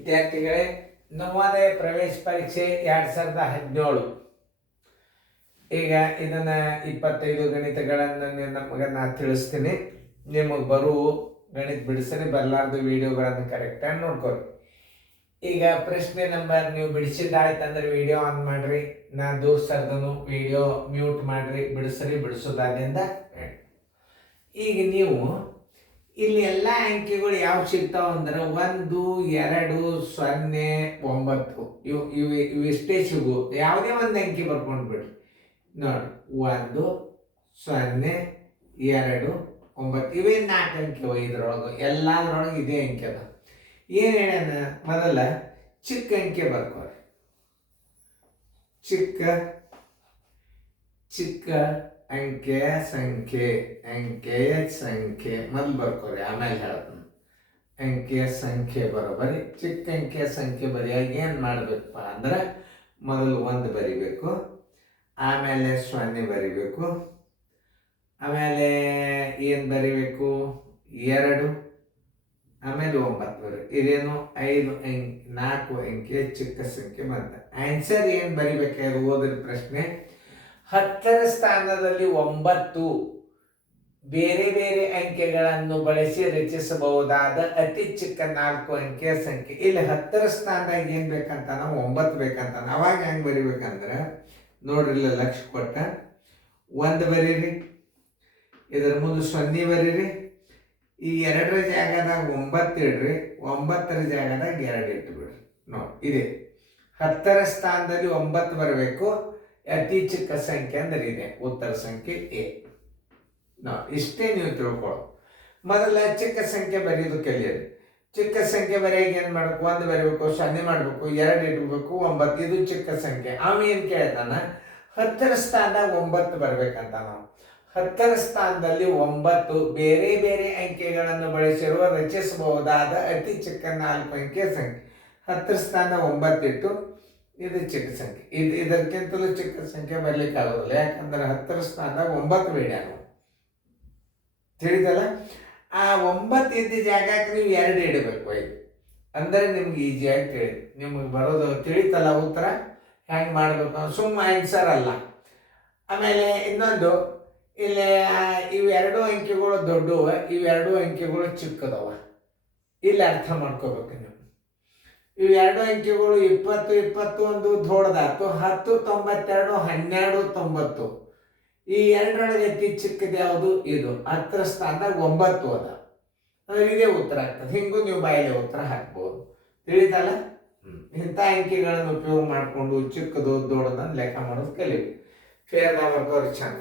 ವಿದ್ಯಾರ್ಥಿಗಳೇ, ನವೋದಯ ಪ್ರವೇಶ ಪರೀಕ್ಷೆ 2017 ಈಗ ಇದನ್ನು 25 ಗಣಿತಗಳನ್ನು ನಮಗೆ ನಾನು ತಿಳಿಸ್ತೀನಿ. ನಿಮಗೆ ಬರುವ ಗಣಿತ ಬಿಡಿಸ್ರಿ, ಬರಲಾರ್ದು ವಿಡಿಯೋಗಳನ್ನು ಕರೆಕ್ಟಾಗಿ ನೋಡ್ಕೊರಿ. ಈಗ ಪ್ರಶ್ನೆ ನಂಬರ್ ನೀವು ಬಿಡಿಸಿದ್ದಾಯ್ತಂದ್ರೆ ವಿಡಿಯೋ ಆನ್ ಮಾಡಿರಿ, ನಾನು ದೂರ ಸರ್ದನು ವಿಡಿಯೋ ಮ್ಯೂಟ್ ಮಾಡಿರಿ, ಬಿಡಿಸ್ರಿ. ಬಿಡಿಸೋದಾದ್ರಿಂದ ಈಗ ನೀವು ಇಲ್ಲಿ ಎಲ್ಲ ಅಂಕಿಗಳು ಯಾವ ಸಿಗ್ತಾವ ಅಂದ್ರೆ 1, 2, 0, 9 ಇವಿಷ್ಟೇ ಸಿಗು. ಯಾವುದೇ ಒಂದು ಅಂಕಿ ಬರ್ಕೊಂಡು ಬಿಡ್ರಿ ನೋಡಿ. 1, 0, 2, 9 ಇವೇ 4 ಅಂಕಿ. ಇದ್ರೊಳಗೆ ಎಲ್ಲದ್ರೊಳಗೆ ಇದೇ ಅಂಕಿ ಅದ. ಏನು ಹೇಳ್ಯಾನ, ಮೊದಲ ಚಿಕ್ಕ ಅಂಕೆ ಬರ್ಕೋರಿ. ಚಿಕ್ಕ ಅಂಕೆಯ ಸಂಖ್ಯೆ ಮೊದಲು ಬರ್ಕೋರಿ, ಆಮೇಲೆ ಹೇಳ್ತೀನಿ. ಅಂಕೆಯ ಸಂಖ್ಯೆ ಬರೋಬರಿ. ಚಿಕ್ಕ ಅಂಕೆಯ ಸಂಖ್ಯೆ ಬರೆಯಾಗಿ ಏನು ಮಾಡಬೇಕಪ್ಪ ಅಂದ್ರೆ ಮೊದಲು 1 ಬರಿಬೇಕು, ಆಮೇಲೆ 0 ಬರಿಬೇಕು, ಆಮೇಲೆ ಏನು ಬರಿಬೇಕು 2, ಆಮೇಲೆ 9 ಬರಿ. ಇದೇನು 4 ಅಂಕೆ ಚಿಕ್ಕ ಸಂಖ್ಯೆ ಬಂತ. ಆನ್ಸರ್ ಏನು ಬರಿಬೇಕಾದ್ರೆ ಓದಿದ ಪ್ರಶ್ನೆ, 10ರ ಸ್ಥಾನದಲ್ಲಿ 9 ಬೇರೆ ಬೇರೆ ಅಂಕೆಗಳನ್ನು ಬಳಸಿ ರಚಿಸಬಹುದಾದ ಅತಿ ಚಿಕ್ಕ 4 ಅಂಕೆಯ ಸಂಖ್ಯೆ. ಇಲ್ಲಿ 10ರ ಸ್ಥಾನದಾಗ ಏನು ಬೇಕಂತ ನಾವು 9 ಬೇಕಂತ. ಅವಾಗ ಹೆಂಗೆ ಬರಿಬೇಕಂದ್ರೆ ನೋಡ್ರಿ, ಇಲ್ಲ ಲಕ್ಷ ಕೊಟ್ಟ 1 ಬರೀರಿ, ಇದರ ಮುಂದೆ 0 ಬರೀರಿ, ಈ 2ರ ಜಾಗದಾಗ 9 ಇಡ್ರಿ, 9ರ ಜಾಗದಾಗ 2 ಇಟ್ಬಿಡ್ರಿ. ನೋಡಿ, ಇದೆ 10ರ ಸ್ಥಾನದಲ್ಲಿ 9 ಬರಬೇಕು. ಅತಿ ಚಿಕ್ಕ ಸಂಖ್ಯೆ ಅಂದ್ರೆ ಇದೆ, ಉತ್ತರ ಸಂಖ್ಯೆ ಎ. ಇಷ್ಟೇ ನೀವು ತಿಳ್ಕೊಳ್ಳೋ. ಮೊದಲ ಚಿಕ್ಕ ಸಂಖ್ಯೆ ಬರೆಯೋದು ಕಲಿಯೋದು. ಚಿಕ್ಕ ಸಂಖ್ಯೆ ಬರೆಯಾಗಿ ಏನು ಮಾಡಬೇಕು, 1 ಬರೀಬೇಕು, 0 ಮಾಡಬೇಕು, 2 ಇಟ್ಬೇಕು, 9 ಇದು ಚಿಕ್ಕ ಸಂಖ್ಯೆ. ಅವೇನು ಕೇಳ್ತಾನ, 10ರ ಸ್ಥಾನದಾಗ 9 ಬರ್ಬೇಕಂತ. ನಾವು 10ರ ಸ್ಥಾನದಲ್ಲಿ 9 ಬೇರೆ ಬೇರೆ ಅಂಕೆಗಳನ್ನು ಬಳಸಿರುವ ರಚಿಸಬಹುದಾದ ಅತಿ ಚಿಕ್ಕ 4 ಅಂಕೆಯ ಸಂಖ್ಯೆ. 10ರ ಸ್ಥಾನ 9 ಇಟ್ಟು ಇದು ಚಿಕ್ಕ ಸಂಖ್ಯೆ. ಇದಕ್ಕಿಂತಲೂ ಚಿಕ್ಕ ಸಂಖ್ಯೆ ಬರ್ಲಿಕ್ಕೆ ಆಗೋದಿಲ್ಲ, ಯಾಕಂದ್ರೆ 10ರ ಸ್ಥಾನದಾಗ 9 ಬೇಡ. ತಿಳಿದಲ್ಲ, ಆ 9 ಇದ್ದ ಜಾಗಕ್ಕೆ ನೀವು 2 ಇಡಬೇಕು. ಅಂದರೆ ನಿಮ್ಗೆ ಈಸಿಯಾಗಿ ನಿಮಗೆ ಬರೋದು ತಿಳಿತಲ್ಲ ಉತ್ತರ ಹೆಂಗೆ ಮಾಡಬೇಕು. ಸುಮ್ಮ ಆನ್ಸರ್ ಅಲ್ಲ. ಆಮೇಲೆ ಇನ್ನೊಂದು, ಇಲ್ಲಿ ಇವೆರಡು ಅಂಕಿಗಳು ದೊಡ್ಡವ, ಇವೆರಡು ಅಂಕಿಗಳು ಚಿಕ್ಕದವ. ಇಲ್ಲಿ ಅರ್ಥ ಮಾಡ್ಕೋಬೇಕು ನೀವು. ಇವೆರಡು ಅಂಕಿಗಳು 20, 21 ದೊಡ್ಡದಾಯ್ತು. 10, 92, 12, 90. ಈ ಎರಡರೊಳಗೆ ಅತಿ ಚಿಕ್ಕದು ಯಾವುದು? ಇದು. 10ರ ಸ್ಥಾನದಾಗ 9 ಅದ. ಇದೇ ಉತ್ತರ ಆಗ್ತದೆ. ಹಿಂಗೂ ನೀವು ಬಾಯಲ್ಲಿ ಉತ್ತರ ಹಾಕ್ಬೋದು. ತಿಳಿತಲ್ಲ? ಇಂಥ ಅಂಕಿಗಳನ್ನು ಉಪಯೋಗ ಮಾಡಿಕೊಂಡು ಚಿಕ್ಕದು ದೊಡ್ಡದನ್ನು ಲೆಕ್ಕ ಮಾಡೋದು ಕಲಿಬೇಕು. ಫೇರ್ದಾಗ ಬರ್ಕೋರಿ ಚಂದ.